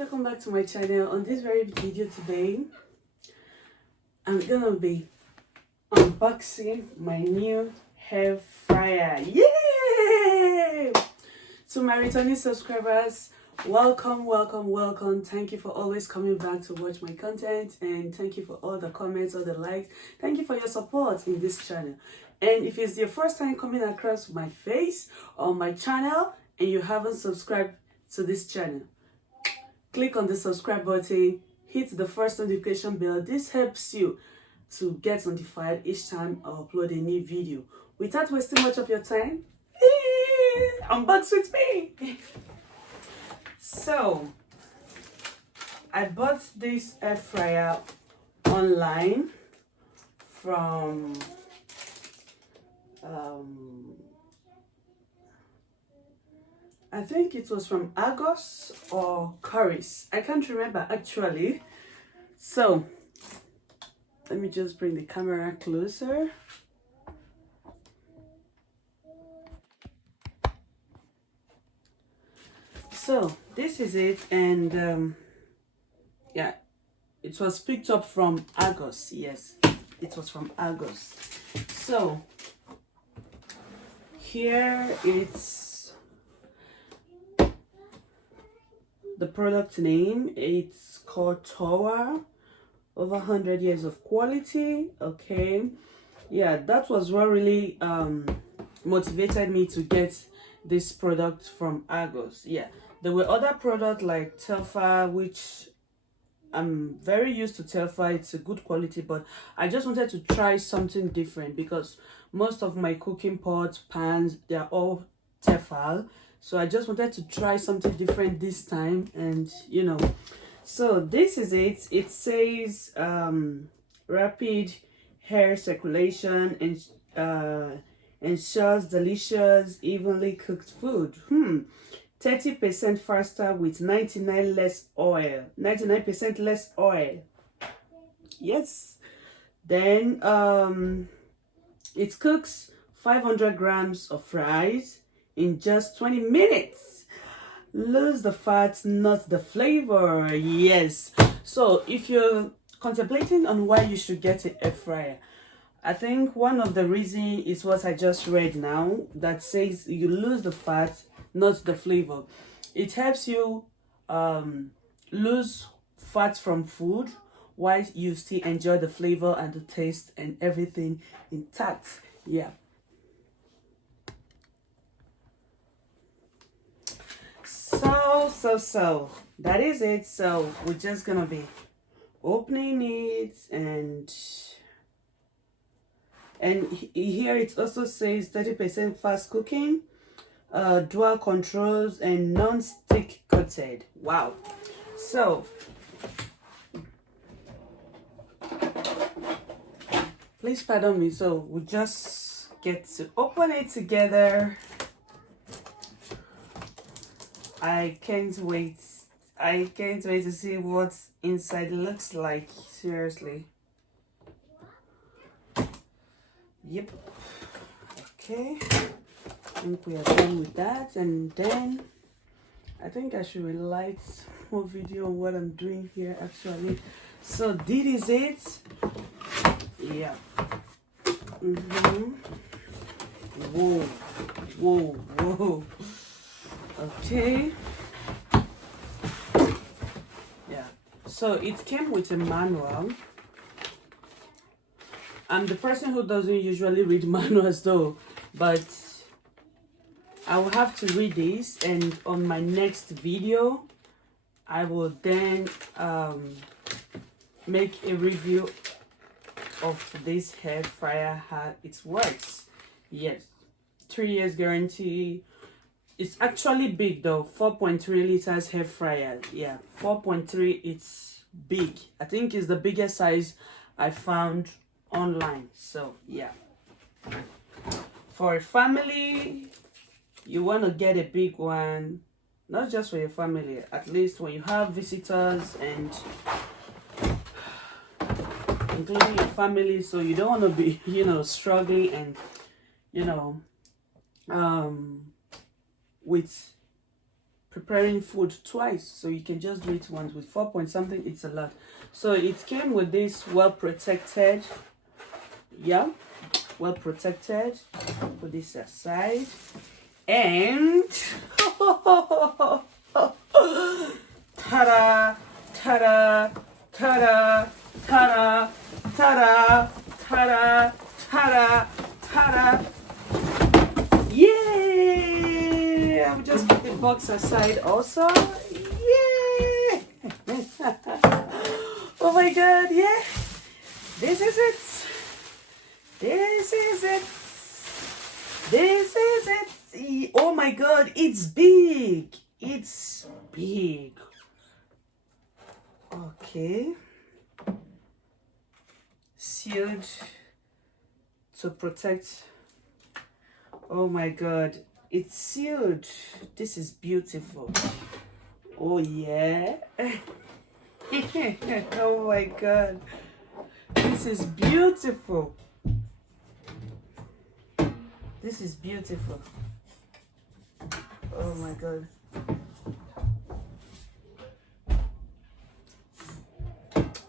welcome back to my channel. On this very video today, I'm gonna be unboxing my new hair fryer. Yay! To my returning subscribers, welcome. Thank you for always coming back to watch my content, and thank you for all the comments, all the likes. Thank you for your support in this channel. And if it's your first time coming across my face or my channel and you haven't subscribed to this channel, click on the subscribe button, hit the first notification bell. This helps you to get notified each time I upload a new video. Without wasting much of your time, unbox with me. So, I bought this air fryer online from I think it was from Unbox or Currys. I can't remember actually. So let me just bring the camera closer. So this is it, and yeah, it was picked up from Unbox. Yes, it was from Unbox. So here it's the product name. It's called Tower, over 100 years of quality. Okay, yeah, that was what really motivated me to get this product from Unbox. Yeah, there were other products like Telfa, which I'm very used to Telfa. It's a good quality, but I just wanted to try something different because most of my cooking pots, pans, they're all Tefal. So I just wanted to try something different this time, and you know, so this is it. It says rapid hair circulation and ensures delicious, evenly cooked food. 30% faster with 99% less oil. Yes. Then it cooks 500 grams of fries in just 20 minutes. Lose the fat, not the flavor. Yes. So if you're contemplating on why you should get an air fryer, I think one of the reasons is what I just read now, that says you lose the fat, not the flavor. It helps you lose fat from food while you still enjoy the flavor and the taste and everything intact. Yeah. So that is it. So we're just gonna be opening it, and here it also says 30% fast cooking, dual controls, and non-stick coated. Wow. So please pardon me. So we just get to open it together. I can't wait to see what inside looks like. Seriously. Yep. Okay, I think we are done with that, and then I think I should relight more video on what I'm doing here actually. So this is it. Yeah. Whoa. Okay. Yeah. So it came with a manual. I'm the person who doesn't usually read manuals though, but I will have to read this, and on my next video I will then make a review of this hair fryer, how it works. Yes, 3 years guarantee. It's actually big though, 4.3 liters hair fryer. Yeah, 4.3, it's big. I think it's the biggest size I found online. So yeah, for a family, you want to get a big one, not just for your family, at least when you have visitors and including your family, so you don't want to be, you know, struggling and, you know, with preparing food twice, so you can just do it once. With 4 point something, it's a lot. So it came with this well protected, yeah, well protected. Put this aside, and ta-da, ta-da, ta-da, ta-da, ta-da, ta-da, ta-da, ta-da. Yay! I'll just put the box aside also. Yay! Oh my god, yeah. This is it. This is it. This is it. Oh my god, it's big. It's big. Okay. Sealed to protect. Oh my god, it's sealed. This is beautiful. Oh yeah. Oh my god, this is beautiful. This is beautiful. Oh my god.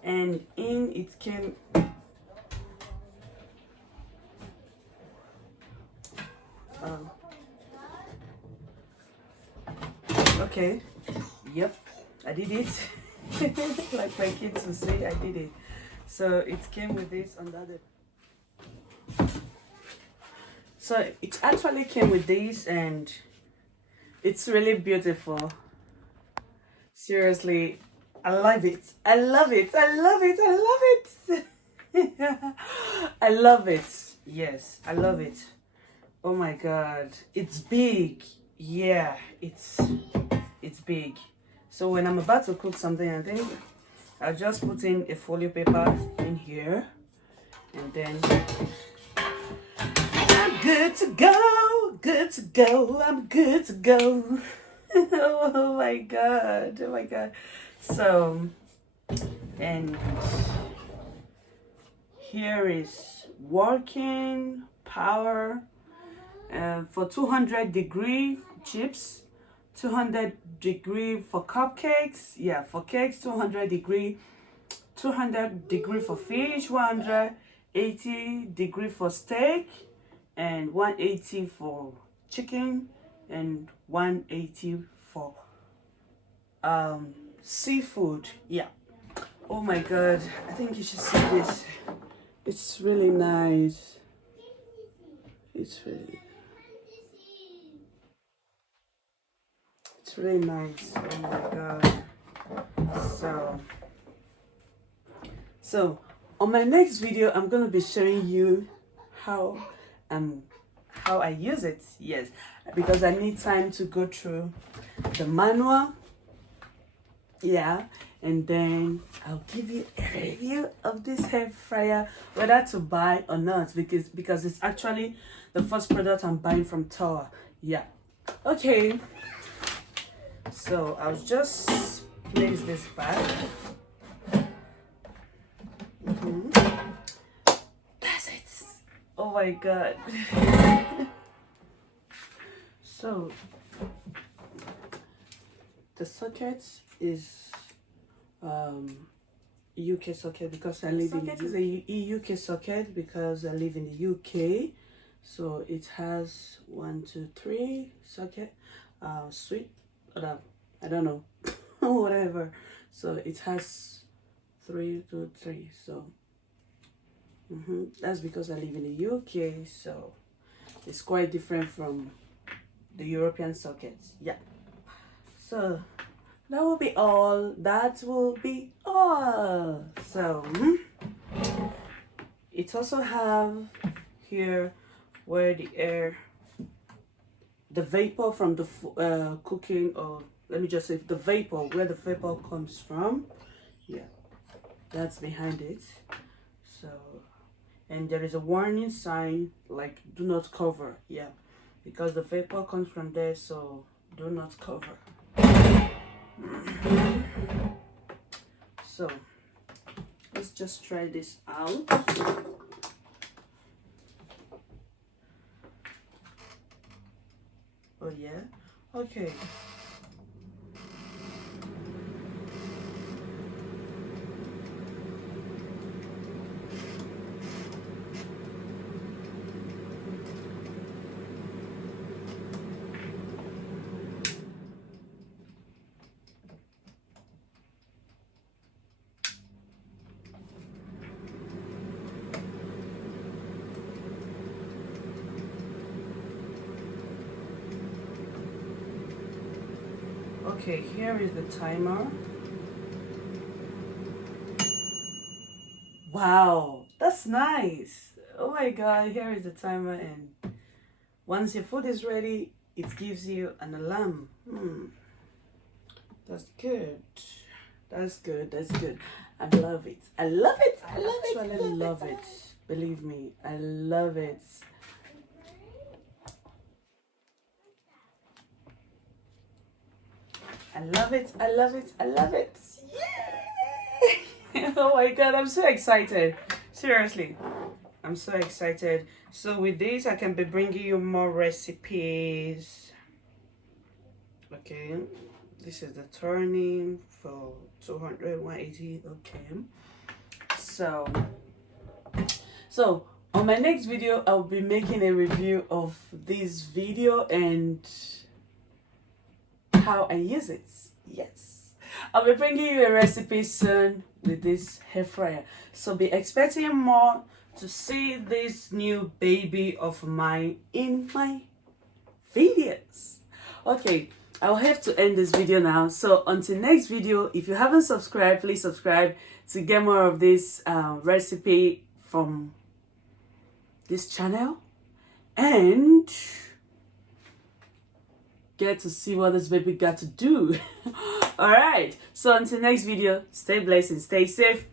And in it came okay, yep, I did it. Like my kids would say, I did it. So it came with this on the other. So it actually came with this, and it's really beautiful. Seriously, I love it. I love it. I love it. I love it. I love it. Yes, I love it. Oh my god, it's big. Yeah, it's big. So when I'm about to cook something, I think I'll just put in a folio paper in here, and then I'm good to go. Good to go. I'm good to go. Oh my god. Oh my god. So, and here is working power for 200-degree chips, 200-degree for cupcakes. Yeah, for cakes, 200-degree, 200-degree for fish, 180-degree for steak, and 180 for chicken, and 180 for seafood. Yeah. Oh my god, I think you should see this. It's really nice. It's really nice. Oh my god. So on my next video, I'm gonna be showing you how I use it. Yes, because I need time to go through the manual. Yeah, and then I'll give you a review of this hair fryer, whether to buy or not, because it's actually the first product I'm buying from Tower. Yeah. Okay, so I'll just place this back. That's it. Oh my god. So the socket is UK socket because I live in the UK. Is a UK socket because I live in the UK. So it has 1, 2, 3 socket switch. I don't know. Whatever. So it has 3, 2, 3. So that's because I live in the UK. So it's quite different from the European sockets. Yeah. So that will be all. That will be all. So it also have here where the vapor from the cooking, or let me just say the vapor, where the vapor comes from. Yeah, that's behind it. So, and there is a warning sign like do not cover. Yeah, because the vapor comes from there, so do not cover. So let's just try this out. Oh yeah, okay. Okay, here is the timer. Wow, that's nice. Oh my god, here is the timer, and once your food is ready, it gives you an alarm. That's good. That's good. That's good. I love it. I love it. I love it. I actually love it. Believe me, I love it. I love it. I love it. I love it. Yay! Oh my god, I'm so excited. Seriously, I'm so excited. So with this, I can be bringing you more recipes. Okay, this is the turning for 200, 180. Okay, so on my next video, I'll be making a review of this video and how I use it. Yes, I'll be bringing you a recipe soon with this hair fryer, so be expecting more to see this new baby of mine in my videos. Okay, I'll have to end this video now, so until next video, if you haven't subscribed, please subscribe to get more of this recipe from this channel and get to see what this baby got to do. All right, so until next video, stay blessed and stay safe.